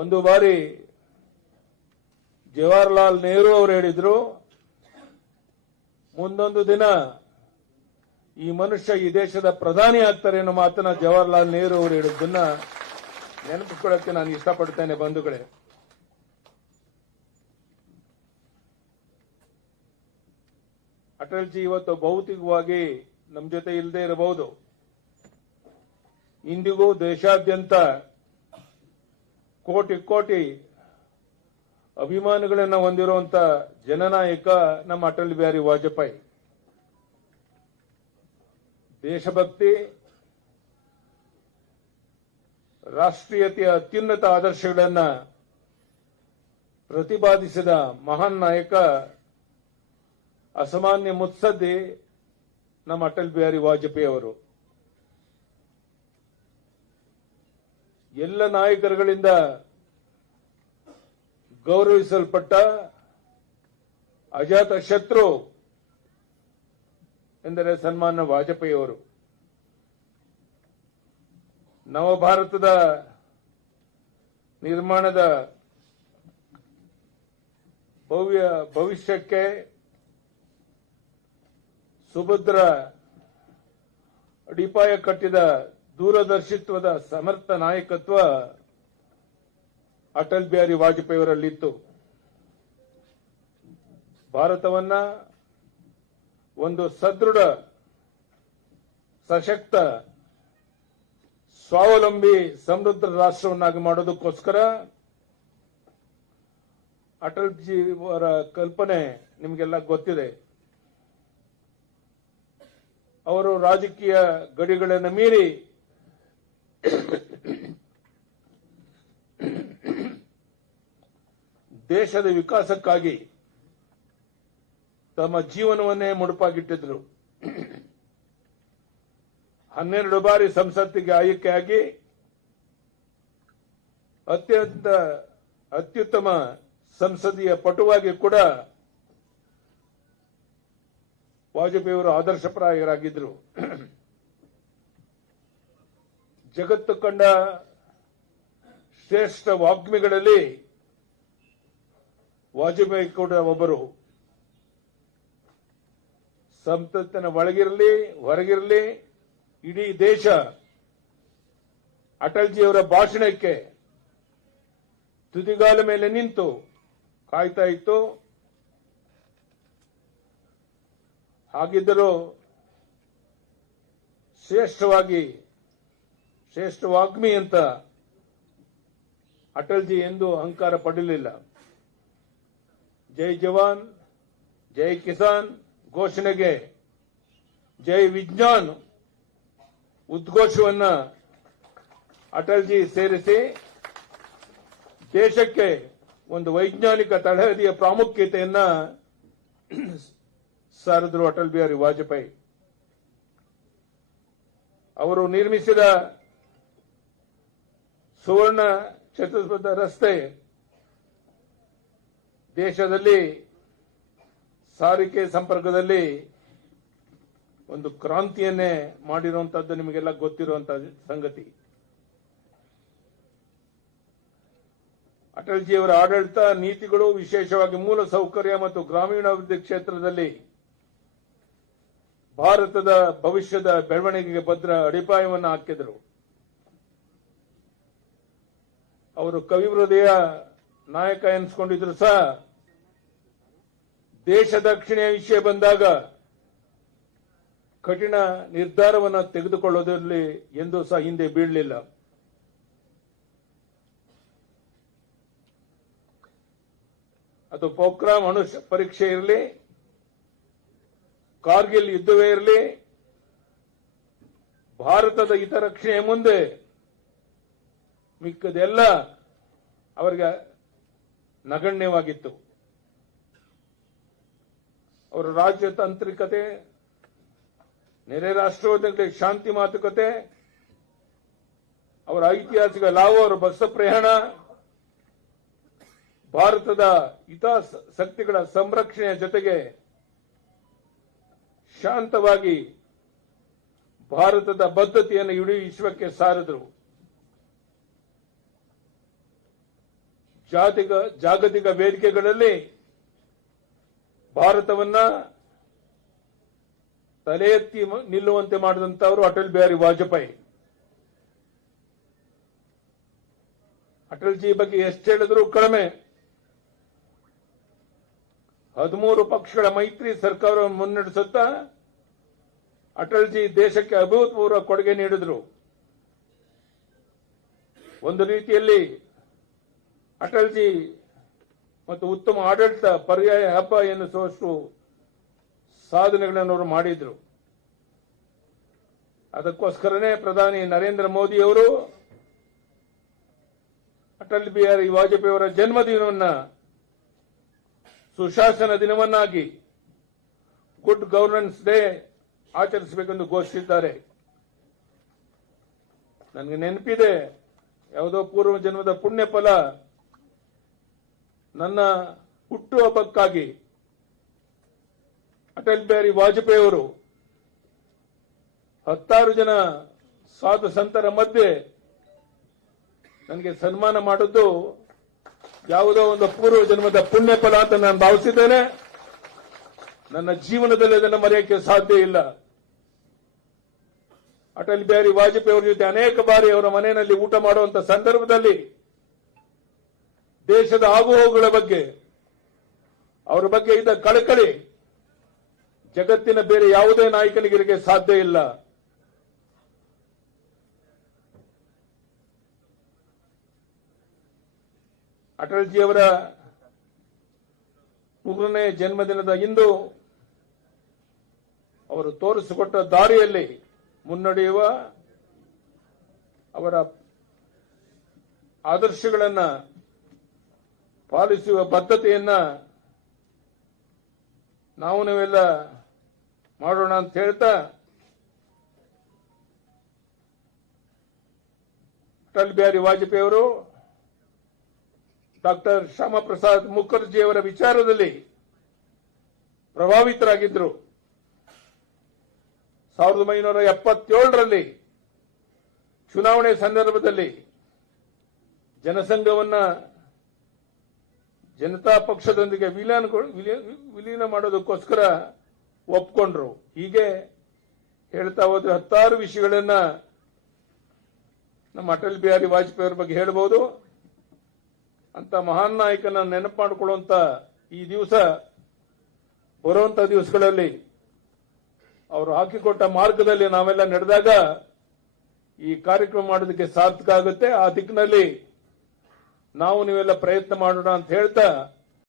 ಒಂದು ಬಾರಿ ಜವಾಹರ್ಲಾಲ್ ನೆಹರು ಅವರು ಹೇಳಿದ್ರು, ಮುಂದೊಂದು ದಿನ ಈ ಮನುಷ್ಯ ಈ ದೇಶದ ಪ್ರಧಾನಿ ಆಗ್ತಾರೆ ಅನ್ನೋ ಮಾತನ್ನ ಜವಾಹರ್ಲಾಲ್ ನೆಹರು ಅವರು ಹೇಳಿದ್ದನ್ನ ನೆನಪಿಸ್ಕೊಳ್ಳಕ್ಕೆ ನಾನು ಇಷ್ಟಪಡ್ತೇನೆ ಬಂಧುಗಳೇ. ಅಟಲ್ಜಿ ಇವತ್ತು ಭೌತಿಕವಾಗಿ ನಮ್ಮ ಜೊತೆ ಇಲ್ಲದೆ ಇರಬಹುದು. ಇಂದಿಗೂ ದೇಶಾದ್ಯಂತ ಕೋಟಿ ಕೋಟಿ ಅಭಿಮಾನಿಗಳನ್ನ ಹೊಂದಿರುವಂತ ಜನನಾಯಕ ನಮ್ಮ ಅಟಲ್ ಬಿಹಾರಿ ವಾಜಪೇಯಿ. ದೇಶಭಕ್ತಿ, ರಾಷ್ಟ್ರೀಯತೆಯ ಅತ್ಯುನ್ನತ ಆದರ್ಶಗಳನ್ನ ಪ್ರತಿಪಾದಿಸಿದ ಮಹಾನ್ ನಾಯಕ, ಅಸಾಮಾನ್ಯ ಮುತ್ಸದ್ದಿ ನಮ್ಮ ಅಟಲ್ ಬಿಹಾರಿ ವಾಜಪೇಯಿ ಅವರು. ಎಲ್ಲ ನಾಯಕರುಗಳಿಂದ ಗೌರವಿಸಲ್ಪಟ್ಟ ಅಜಾತ ಶತ್ರು ಎಂದರೆ ಸನ್ಮಾನ್ಯ ವಾಜಪೇಯಿ ಅವರು ನವಭಾರತದ ನಿರ್ಮಾಣದ ಭವ್ಯ ಭವಿಷ್ಯಕ್ಕೆ ಸುಭದ್ರ ಅಡಿಪಾಯ ಕಟ್ಟಿದ ದೂರದರ್ಶಿತ್ವದ ಸಮರ್ಥ ನಾಯಕತ್ವ ಅಟಲ್ ಬಿಹಾರಿ ವಾಜಪೇಯಿ ಅವರಲ್ಲಿತ್ತು ಭಾರತವನ್ನ ಒಂದು ಸದೃಢ, ಸಶಕ್ತ, ಸ್ವಾವಲಂಬಿ, ಸಮೃದ್ಧ ರಾಷ್ಟ್ರವನ್ನಾಗಿ ಮಾಡೋದಕ್ಕೋಸ್ಕರ ಅಟಲ್ ಜಿ ಅವರ ಕಲ್ಪನೆ ನಿಮಗೆಲ್ಲ ಗೊತ್ತಿದೆ. ಅವರು ರಾಜಕೀಯ ಗಡಿಗಳನ್ನು ಮೀರಿ ದೇಶದ ವಿಕಾಸಕ್ಕಾಗಿ ತಮ್ಮ ಜೀವನವನ್ನೇ ಮುಡುಪಾಗಿಟ್ಟಿದ್ರು. ಹನ್ನೆರಡು ಬಾರಿ ಸಂಸತ್ತಿಗೆ ಆಯ್ಕೆಯಾಗಿ ಅತ್ಯಂತ ಅತ್ಯುತ್ತಮ ಸಂಸದೀಯ ಪಟುವಾಗಿ ಕೂಡ ವಾಜಪೇಯಿ ಅವರು ಆದರ್ಶಪ್ರಾಯರಾಗಿದ್ದರು ಜಗತ್ತು ಕಂಡ ಶ್ರೇಷ್ಠ ವಾಗ್ಮಿಗಳಲ್ಲಿ ವಾಜಪೇಯಿ ಕೂಡ ಒಬ್ಬರು. ಸಂಸತ್ತಿನ ಒಳಗಿರಲಿ, ಹೊರಗಿರಲಿ, ಇಡೀ ದೇಶ ಅಟಲ್ಜಿಯವರ ಭಾಷಣಕ್ಕೆ ತುದಿಗಾಲ ಮೇಲೆ ನಿಂತು ಕಾಯ್ತಾ ಇತ್ತು. ಹಾಗಿದ್ದರೂ ಶ್ರೇಷ್ಠವಾಗಿ ಶ್ರೇಷ್ಠ ವಾಗ್ಮಿ ಅಂತ ಅಟಲ್ಜಿ ಎಂದು ಅಹಂಕಾರ ಪಡಲಿಲ್ಲ. ಜೈ ಜವಾನ್, ಜೈ ಕಿಸಾನ್ ಘೋಷಣೆಗೆ ಜೈ ವಿಜ್ಞಾನ್ ಉದ್ಘೋಷವನ್ನ ಅಟಲ್ಜಿ ಸೇರಿಸಿ ದೇಶಕ್ಕೆ ಒಂದು ವೈಜ್ಞಾನಿಕ ತಳಹದಿಯ ಪ್ರಾಮುಖ್ಯತೆಯನ್ನ ಸಾರಿದ್ರು ಅಟಲ್ ಬಿಹಾರಿ ವಾಜಪೇಯಿ. ಅವರು ನಿರ್ಮಿಸಿದ ಸುವರ್ಣ ಚತುಷ್ಪಥ ರಸ್ತೆ ದೇಶದಲ್ಲಿ ಸಾರಿಗೆ ಸಂಪರ್ಕದಲ್ಲಿ ಒಂದು ಕ್ರಾಂತಿಯನ್ನೇ ಮಾಡಿರುವಂತಹದ್ದು ನಿಮಗೆಲ್ಲ ಗೊತ್ತಿರುವಂತಹ ಸಂಗತಿ. ಅಟಲ್ಜಿಯವರ ಆಡಳಿತ ನೀತಿಗಳು ವಿಶೇಷವಾಗಿ ಮೂಲ ಸೌಕರ್ಯ ಮತ್ತು ಗ್ರಾಮೀಣಾಭಿವೃದ್ಧಿ ಕ್ಷೇತ್ರದಲ್ಲಿ ಭಾರತದ ಭವಿಷ್ಯದ ಬೆಳವಣಿಗೆಗೆ ಭದ್ರ ಅಡಿಪಾಯವನ್ನು ಹಾಕಿದರು. ಅವರು ಕವಿ ಹೃದಯ ನಾಯಕ ಎನಿಸಿಕೊಂಡಿದ್ರು ಸಹ. ದೇಶ ದಕ್ಷಿಣೆಯ ವಿಷಯ ಬಂದಾಗ ಕಠಿಣ ನಿರ್ಧಾರವನ್ನು ತೆಗೆದುಕೊಳ್ಳೋದಿರಲಿ ಎಂದು ಸಹ ಹಿಂದೆ ಬೀಳಲಿಲ್ಲ. ಅದು ಪೋಕ್ರಾಮ್ ಅಣು ಪರೀಕ್ಷೆ ಇರಲಿ, ಕಾರ್ಗಿಲ್ ಯುದ್ಧವೇ ಇರಲಿ, ಭಾರತದ ಹಿತರಕ್ಷಣೆಯ ಮುಂದೆ ಮಿಕ್ಕದೆಲ್ಲ ಅವರಿಗೆ ನಗಣ್ಯವಾಗಿತ್ತು. ಅವರ ರಾಜ್ಯತಾಂತ್ರಿಕತೆ ನೆರೆ ರಾಷ್ಟ್ರದಲ್ಲಿ ಶಾಂತಿ ಮಾತುಕತೆ, ಅವರ ಐತಿಹಾಸಿಕ ಲಾವು ಅವರ ಬಸ್ ಪ್ರಯಾಣ, ಭಾರತದ ಹಿತಾಸಕ್ತಿಗಳ ಸಂರಕ್ಷಣೆಯ ಜೊತೆಗೆ ಶಾಂತವಾಗಿ ಭಾರತದ ಬದ್ಧತೆಯನ್ನು ಇಡೀ ವಿಶ್ವಕ್ಕೆ ಸಾರಿದರು. ಜಾತಿಕ ಜಾಗತಿಕ ವೇದಿಕೆಗಳಲ್ಲಿ ಭಾರತವನ್ನ ತಲೆ ಎತ್ತಿ ನಿಲ್ಲುವಂತೆ ಮಾಡಿದಂತವರು ಅಟಲ್ ಬಿಹಾರಿ ವಾಜಪೇಯಿ. ಅಟಲ್ಜಿ ಬಗ್ಗೆ ಎಷ್ಟು ಹೇಳಿದ್ರು ಕಡಿಮೆ. ಹದಿಮೂರು ಪಕ್ಷಗಳ ಮೈತ್ರಿ ಸರ್ಕಾರವನ್ನು ಮುನ್ನಡೆಸುತ್ತಾ ಅಟಲ್ಜಿ ದೇಶಕ್ಕೆ ಅಭೂತಪೂರ್ವ ಕೊಡುಗೆ ನೀಡಿದರು. ಒಂದು ರೀತಿಯಲ್ಲಿ ಅಟಲ್ಜಿ ಮತ್ತು ಉತ್ತಮ ಆಡಳಿತ ಪರ್ಯಾಯ ಹಬ್ಬ ಎನ್ನಿಸುವಷ್ಟು ಸಾಧನೆಗಳನ್ನು ಅವರು ಮಾಡಿದ್ರು. ಅದಕ್ಕೋಸ್ಕರನೇ ಪ್ರಧಾನಿ ನರೇಂದ್ರ ಮೋದಿ ಅವರು ಅಟಲ್ ಬಿಹಾರಿ ವಾಜಪೇಯಿ ಅವರ ಜನ್ಮದಿನವನ್ನ ಸುಶಾಸನ ದಿನವನ್ನಾಗಿ ಗುಡ್ ಗವರ್ನೆನ್ಸ್ ಡೇ ಆಚರಿಸಬೇಕೆಂದು ಘೋಷಿಸಿದ್ದಾರೆ. ನನಗೆ ನೆನಪಿದೆ ಯಾವುದೋ ಪೂರ್ವ ಜನ್ಮದ ಪುಣ್ಯ ಫಲ ನನ್ನ ಹುಟ್ಟು ಹಬ್ಬಕ್ಕಾಗಿ ಅಟಲ್ ಬಿಹಾರಿ ವಾಜಪೇಯಿ ಅವರು ಹತ್ತಾರು ಜನ ಸಾಧು ಸಂತರ ಮಧ್ಯೆ ನನಗೆ ಸನ್ಮಾನ ಮಾಡಿದ್ದು ಯಾವುದೋ ಒಂದು ಪೂರ್ವ ಜನ್ಮದ ಪುಣ್ಯ ಫಲ ಅಂತ ನಾನು ಭಾವಿಸಿದ್ದೇನೆ. ನನ್ನ ಜೀವನದಲ್ಲಿ ಅದನ್ನು ಮರೆಯಕ್ಕೆ ಸಾಧ್ಯ ಇಲ್ಲ. ಅಟಲ್ ಬಿಹಾರಿ ವಾಜಪೇಯಿ ಅವರ ಜೊತೆ ಅನೇಕ ಬಾರಿ ಅವರ ಮನೆಯಲ್ಲಿ ಊಟ ಮಾಡುವಂತ ಸಂದರ್ಭದಲ್ಲಿ ದೇಶದ ಆಗುಹೋಗುಗಳ ಬಗ್ಗೆ, ಅವರ ಬಗ್ಗೆ ಇದ್ದ ಕಳಕಳಿ, ಜಗತ್ತಿನ ಬೇರೆ ಯಾವುದೇ ನಾಯಕನಿಗಿರಿಗೆ ಸಾಧ್ಯ ಇಲ್ಲ. ಅಟಲ್ಜಿಯವರ ಮೂರನೇ ಜನ್ಮದಿನದ ಇಂದು ಅವರು ತೋರಿಸಿಕೊಟ್ಟ ದಾರಿಯಲ್ಲಿ ಮುನ್ನಡೆಯುವ ಅವರ ಆದರ್ಶಗಳನ್ನ ಪಾಲಿಸುವ ಬದ್ಧತೆಯನ್ನ ನಾವು ನಾವೆಲ್ಲ ಮಾಡೋಣ ಅಂತ ಹೇಳ್ತಾ ಅಟಲ್ ಬಿಹಾರಿ ವಾಜಪೇಯಿ ಅವರು ಡಾಕ್ಟರ್ ಶ್ಯಾಮ ಪ್ರಸಾದ್ ಮುಖರ್ಜಿ ಅವರ ವಿಚಾರದಲ್ಲಿ ಪ್ರಭಾವಿತರಾಗಿದ್ದರು ಸಾವಿರದ ಒಂಬೈನೂರ ಎಪ್ಪತ್ತೇಳರಲ್ಲಿ ಚುನಾವಣೆ ಸಂದರ್ಭದಲ್ಲಿ ಜನಸಂಘವನ್ನ ಜನತಾ ಪಕ್ಷದೊಂದಿಗೆ ವಿಲೀನ ವಿಲೀನ ಮಾಡೋದಕ್ಕೋಸ್ಕರ ಒಪ್ಕೊಂಡ್ರು. ಹೀಗೆ ಹೇಳ್ತಾ ಹೋದ್ರೆ ಹತ್ತಾರು ವಿಷಯಗಳನ್ನ ನಮ್ಮ ಅಟಲ್ ಬಿಹಾರಿ ವಾಜಪೇಯಿ ಅವರ ಬಗ್ಗೆ ಹೇಳ್ಬೋದು. ಅಂತ ಮಹಾನ್ ನಾಯಕನ ನೆನಪು ಮಾಡಿಕೊಳ್ಳುವಂತ ಈ ದಿವಸ, ಬರುವಂತ ದಿವಸಗಳಲ್ಲಿ ಅವರು ಹಾಕಿಕೊಟ್ಟ ಮಾರ್ಗದಲ್ಲಿ ನಾವೆಲ್ಲ ನಡೆದಾಗ ಈ ಕಾರ್ಯಕ್ರಮ ಮಾಡೋದಕ್ಕೆ ಸಾರ್ಥಕ ಆಗುತ್ತೆ. ಆ ದಿಕ್ಕಿನಲ್ಲಿ ನಾವು ನೀವೆಲ್ಲ ಪ್ರಯತ್ನ ಮಾಡೋಣ ಅಂತ ಹೇಳ್ತಾ